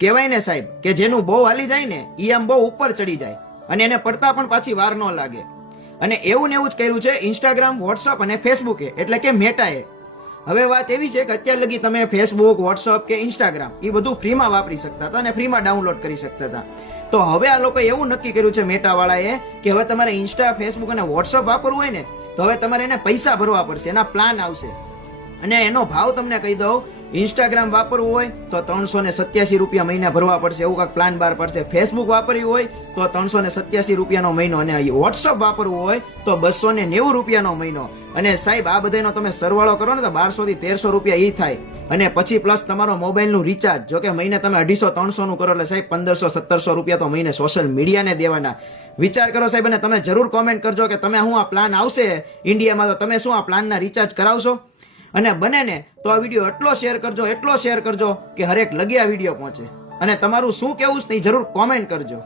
કહેવાય ને સાહેબ કે જેનું બહુ હાલી જાય ને એ આમ બહુ ઉપર ચડી જાય અને એને પડતા પણ પાછી વાર ન લાગે. અને એવું ને એવું જ કર્યું છે ઇન્સ્ટાગ્રામ, વોટ્સઅપ અને ફેસબુકે, એટલે કે મેટાએ. હવે વાત એવી છે કે અત્યાર લગી તમે ફેસબુક, વોટ્સઅપ કે ઇન્સ્ટાગ્રામ એ બધું ફ્રીમાં વાપરી શકતા હતા અને ફ્રીમાં ડાઉનલોડ કરી શકતા હતા. તો હવે આ લોકોએ એવું નક્કી કર્યું છે મેટાવાળાએ કે હવે તમારે ઇન્સ્ટા, ફેસબુક અને વોટ્સઅપ વાપરવું હોય ને તો હવે તમારે એને પૈસા ભરવા પડશે, એના પ્લાન આવશે. અને એનો ભાવ તમને કહી દઉં, ઇન્સ્ટાગ્રામ વાપરવું હોય તો 387 રૂપિયા મહિના ભરવા પડશે, એવું કાંઈક પ્લાન બહાર પડશે. ફેસબુક વાપરવું હોય તો 387 રૂપિયાનો મહિનો, અને વોટ્સઅપ વાપરવું હોય તો 290 રૂપિયાનો મહિનો. અને સાહેબ આ બધાનો તમે સરવાળો કરો ને તો 1200 થી 1300 રૂપિયા ઈ થાય. અને પછી પ્લસ તમારો મોબાઈલનું રિચાર્જ, જો કે મહિને તમે 250-300 નું કરો એટલે સાહેબ 1500-1700 રૂપિયા તો મહિને સોશિયલ મીડિયાને દેવાના. વિચાર કરો સાહેબ, અને તમે જરૂર કોમેન્ટ કરજો કે તમે શું આ પ્લાન આવશે ઇન્ડિયામાં તો તમે શું આ પ્લાનના રિચાર્જ કરાવશો. અને બને ને તો આ વિડીયો એટલો શેર કરજો કે હરેક લગી આ વિડીયો પહોંચે. અને તમારું શું કેવું છે એ જરૂર કોમેન્ટ કરજો.